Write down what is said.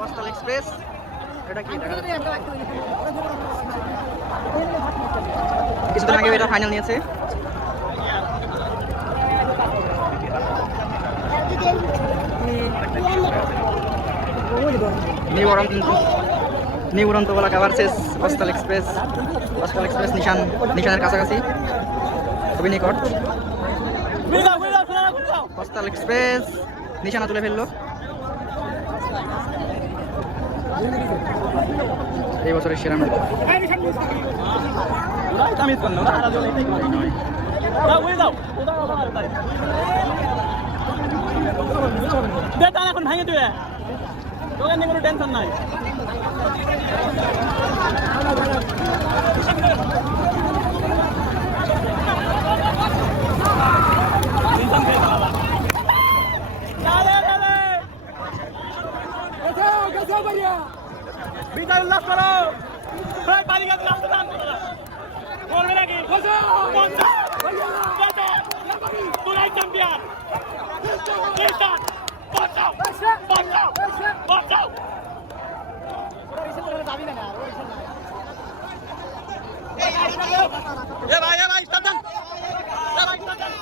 Coastal express এটা কি কিছুদিন আগে এটা ফাইনাল নিয়েছে। নিউ অরন্ত বলা অরন্তবেলা কাভারসেস কোস্টাল এক্সপ্রেস কোস্টাল এক্সপ্রেস নিশান নিশানের কাছাকাছি খুবই নিকট। কোস্টাল এক্সপ্রেস নিশানা তুলে ফেলল। এই বছরের সেরা মেডেল এখন ভাঙে তুই। তোকে কোনো টেনশন নাই। বিজয় উল্লাস করো প্রায় পানি গাছ রাস্তা দান করো করবে নাকি তোরাই চ্যাম্পিয়ন বাঁচাও বাঁচাও বাঁচাও এ ভাই এ ভাই সাবধান এ ভাই সাবধান